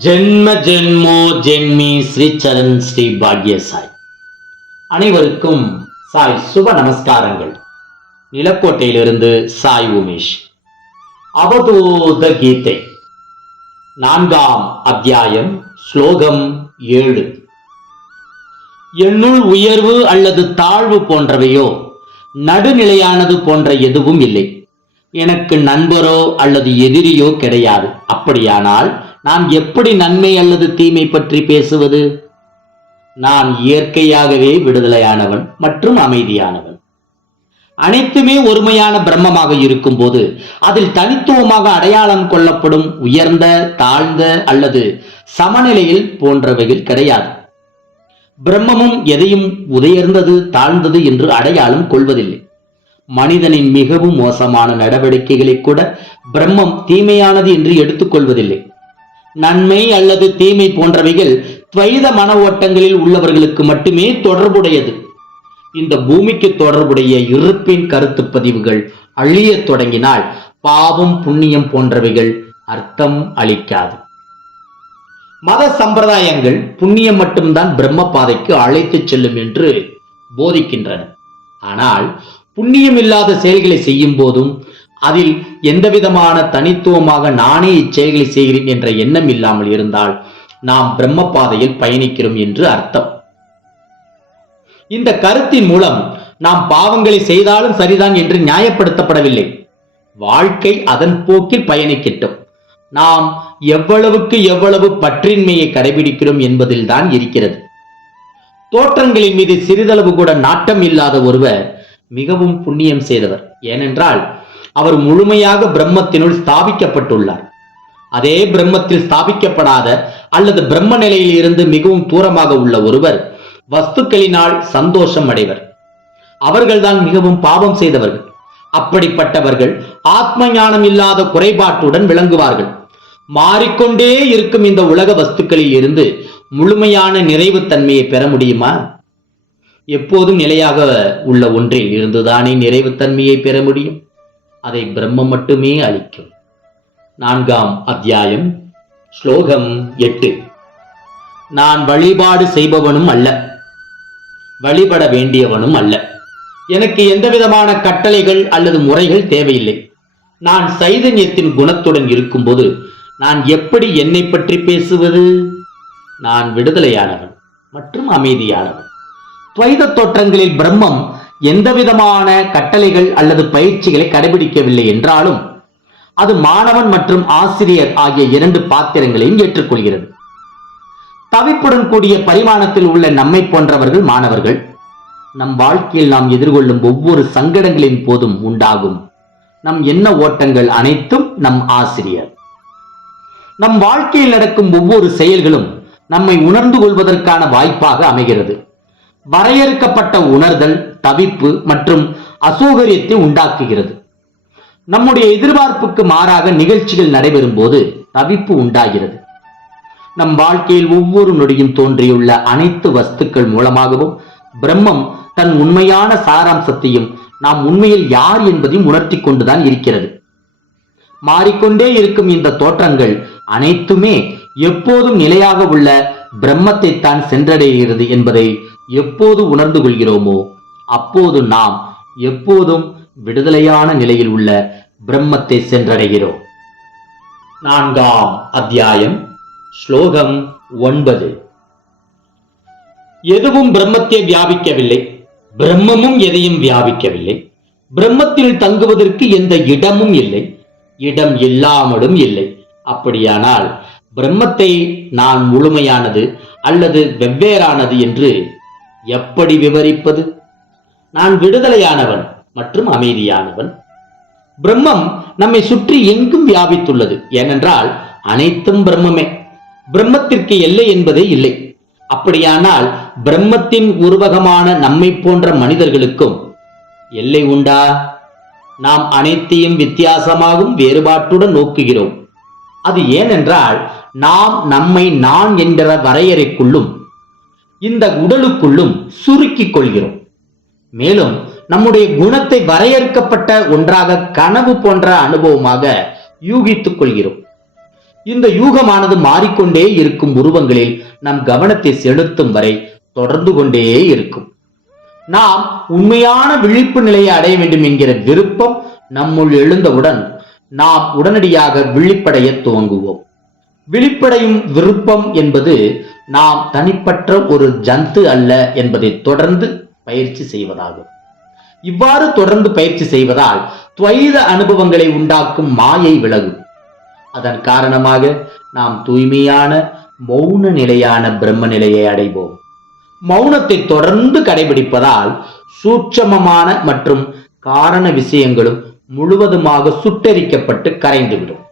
ஜென்ம ஜென்மோ ஜென்மி ஸ்ரீ சரண் ஸ்ரீ பாக்ய சாய் அனைவருக்கும் சாய் சுப நமஸ்காரங்கள். நிலக்கோட்டையிலிருந்து சாய் உமேஷ். அவதூத கீதை. நான்காம் அத்தியாயம் ஸ்லோகம் ஏழு. என்னுள் உயர்வு அல்லது தாழ்வு போன்றவையோ நடுநிலையானது போன்ற எதுவும் இல்லை. எனக்கு நண்பரோ அல்லது எதிரியோ கிடையாது. அப்படியானால் நான் எப்படி நன்மை அல்லது தீமை பற்றி பேசுவது? நான் இயற்கையாகவே விடுதலையானவன் மற்றும் அமைதியானவன். அனைத்துமே ஒருமையான பிரம்மமாக இருக்கும்போது அதில் தனித்துவமாக அடையாளம் கொள்ளப்படும் உயர்ந்த தாழ்ந்த அல்லது சமநிலையில் போன்றவைகள் கிடையாது. பிரம்மமும் எதையும் உயர்ந்தது தாழ்ந்தது என்று அடையாளம் கொள்வதில்லை. மனிதனின் மிகவும் மோசமான நடவடிக்கைகளை கூட பிரம்மம் தீமையானது என்று எடுத்துக்கொள்வதில்லை. நன்மை அல்லது தீமை போன்றவைகள் துவைத மன ஓட்டங்களில் உள்ளவர்களுக்கு மட்டுமே தொடர்புடையது. இந்த பூமிக்கு தொடர்புடைய இருப்பின் கருத்து பதிவுகள் அழியத் தொடங்கினால் பாவம் புண்ணியம் போன்றவைகள் அர்த்தம் அளிக்காது. மத சம்பிரதாயங்கள் புண்ணியம் மட்டும்தான் பிரம்ம பாதைக்கு அழைத்துச் செல்லும் என்று போதிக்கின்றன. ஆனால் புண்ணியம் இல்லாத செயல்களை செய்யும் போதும் அதில் எந்தவிதமான தனித்துவமாக நானே இச்செயல்களை செய்கிறேன் என்ற எண்ணம் இல்லாமல் இருந்தால் நாம் பிரம்ம பாதையில் பயணிக்கிறோம் என்று அர்த்தம். இந்த கருத்தின் மூலம் நாம் பாவங்களை செய்தாலும் சரிதான் என்று நியாயப்படுத்தப்படவில்லை. வாழ்க்கை அதன் போக்கில் பயணிக்கட்டும். நாம் எவ்வளவுக்கு எவ்வளவு பற்றின்மையை கடைபிடிக்கிறோம் என்பதில் தான் இருக்கிறது. தோற்றங்களின் மீது சிறிதளவு கூட நாட்டம் இல்லாத ஒருவர் மிகவும் புண்ணியம் செய்தவர். ஏனென்றால் அவர் முழுமையாக பிரம்மத்தினுள் ஸ்தாபிக்கப்பட்டுள்ளார். அதே பிரம்மத்தில் ஸ்தாபிக்கப்படாத அல்லது பிரம்ம நிலையில் இருந்து மிகவும் தூரமாக உள்ள ஒருவர் வஸ்துக்களினால் சந்தோஷம் அடைவர். அவர்கள்தான் மிகவும் பாவம் செய்தவர்கள். அப்படிப்பட்டவர்கள் ஆத்ம ஞானம் இல்லாத குறைபாட்டுடன் விளங்குவார்கள். மாறிக்கொண்டே இருக்கும் இந்த உலக வஸ்துக்களில் இருந்து முழுமையான நிறைவு தன்மையை பெற முடியுமா? எப்போதும் நிலையாக உள்ள ஒன்றில் இருந்துதானே நிறைவுத்தன்மையை பெற முடியும்? அதை பிரம்மம் மட்டுமே அளிக்கும். நான்காம் அத்தியாயம் ஸ்லோகம் எட்டு. நான் வழிபாடு செய்பவனும் அல்ல. வழிபட வேண்டியவனும் அல்ல. எனக்கு எந்தவிதமான கட்டளைகள் அல்லது முறைகள் தேவையில்லை. நான் சைதன்யத்தின் குணத்துடன் இருக்கும்போது நான் எப்படி என்னை பற்றி பேசுவது? நான் விடுதலையானவன் மற்றும் அமைதியானவன். துவைத தோற்றங்களில் பிரம்மம் எந்தவிதமான கட்டளைகள் அல்லது பயிற்சிகளை கடைபிடிக்கவில்லை என்றாலும் அது மாணவன் மற்றும் ஆசிரியர் ஆகிய இரண்டு பாத்திரங்களையும் ஏற்றுக்கொள்கிறது. தவிப்புடன் கூடிய பரிமாணத்தில் உள்ள நம்மை போன்றவர்கள் மாணவர்கள் நம் வாழ்க்கையில் நாம் எதிர்கொள்ளும் ஒவ்வொரு சங்கடங்களின் போதும் உண்டாகும். நம் எண்ண ஓட்டங்கள் அனைத்தும் நம் ஆசிரியர். நம் வாழ்க்கையில் நடக்கும் ஒவ்வொரு செயல்களும் நம்மை உணர்ந்து கொள்வதற்கான வாய்ப்பாக அமைகிறது. வரையறுக்கப்பட்ட உணர்தல் தவிப்பு மற்றும் அசௌகரியத்தை உண்டாக்குகிறது. நம்முடைய எதிர்பார்ப்புக்கு மாறாக நிகழ்ச்சிகள் நடைபெறும் போது தவிப்பு உண்டாகிறது. நம் வாழ்க்கையில் ஒவ்வொரு நொடியும் தோன்றியுள்ள அனைத்து வஸ்துக்கள் மூலமாகவும் பிரம்மம் தன் உண்மையான சாராம்சத்தையும் நாம் உண்மையில் யார் என்பதையும் உணர்த்தி கொண்டுதான் இருக்கிறது. மாறிக்கொண்டே இருக்கும் இந்த தோற்றங்கள் அனைத்துமே எப்போதும் நிலையாக உள்ள பிரம்மத்தை தான் சென்றடைகிறது என்பதை எப்போது உணர்ந்து கொள்கிறோமோ அப்போது நாம் எப்போதும் விடுதலையான நிலையில் உள்ள பிரம்மத்தை சென்றடைகிறோம். நான்காம் அத்தியாயம் ஸ்லோகம் ஒன்பது. எதுவும் பிரம்மத்தை வியாபிக்கவில்லை. பிரம்மமும் எதையும் வியாபிக்கவில்லை. பிரம்மத்தில் தங்குவதற்கு எந்த இடமும் இல்லை. இடம் இல்லாமலும் இல்லை. அப்படியானால் பிரம்மத்தை நான் முழுமையானது அல்லது வெவ்வேறானது என்று எப்படி விவரிப்பது? நான் விடுதலையானவன் மற்றும் அமைதியானவன். பிரம்மம் நம்மை சுற்றி எங்கும் வியாபித்துள்ளது. ஏனென்றால் அனைத்தும் பிரம்மமே. பிரம்மத்திற்கு எல்லை என்பதே இல்லை. அப்படியானால் பிரம்மத்தின் உருவகமான நம்மை போன்ற மனிதர்களுக்கும் எல்லை உண்டா? நாம் அனைத்தையும் வித்தியாசமாகவும் வேறுபாட்டுடன் நோக்குகிறோம். அது ஏனென்றால் நாம் நம்மை நான் என்கிற வரையறைக்குள்ளும் இந்த உடலுக்குள்ளும் சுருக்கிக் கொள்கிறோம். மேலும் நம்முடைய குணத்தை வரையறுக்கப்பட்ட ஒன்றாக கனவு போன்ற அனுபவமாக யூகித்துக் கொள்கிறோம். இந்த யூகமானது மாறிக்கொண்டே இருக்கும் உருவங்களில் நம் கவனத்தை செலுத்தும் வரை தொடர்ந்து கொண்டே இருக்கும். நாம் உண்மையான விழிப்பு நிலையை அடைய வேண்டும் என்கிற விருப்பம் நம்முள் எழுந்தவுடன் நாம் உடனடியாக விழிப்படைய துவங்குவோம். விழிப்படையும் விருப்பம் என்பது நாம் தனிப்பட்ட ஒரு ஜந்து அல்ல என்பதை தொடர்ந்து பயிற்சி செய்வதாகும். இவ்வாறு தொடர்ந்து பயிற்சி செய்வதால் துவைத அனுபவங்களை உண்டாக்கும் மாயை விலகும். அதன் காரணமாக நாம் தூய்மையான மௌன நிலையான பிரம்ம நிலையை அடைவோம். மௌனத்தை தொடர்ந்து கடைபிடிப்பதால் சூட்சமமான மற்றும் காரண விஷயங்களும் முழுவதுமாக சுட்டரிக்கப்பட்டு கரைந்துவிடும்.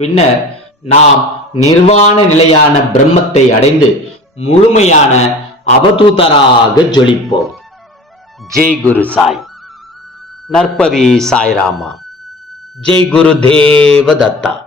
பின்னர் நாம் நிர்வாண நிலையான பிரம்மத்தை அடைந்து முழுமையான அவதூதராக ஜொலிப்போம். ஜெய் குரு சாய். நற்பவி சாய்ராமா. ஜெய் குரு தேவ தத்தா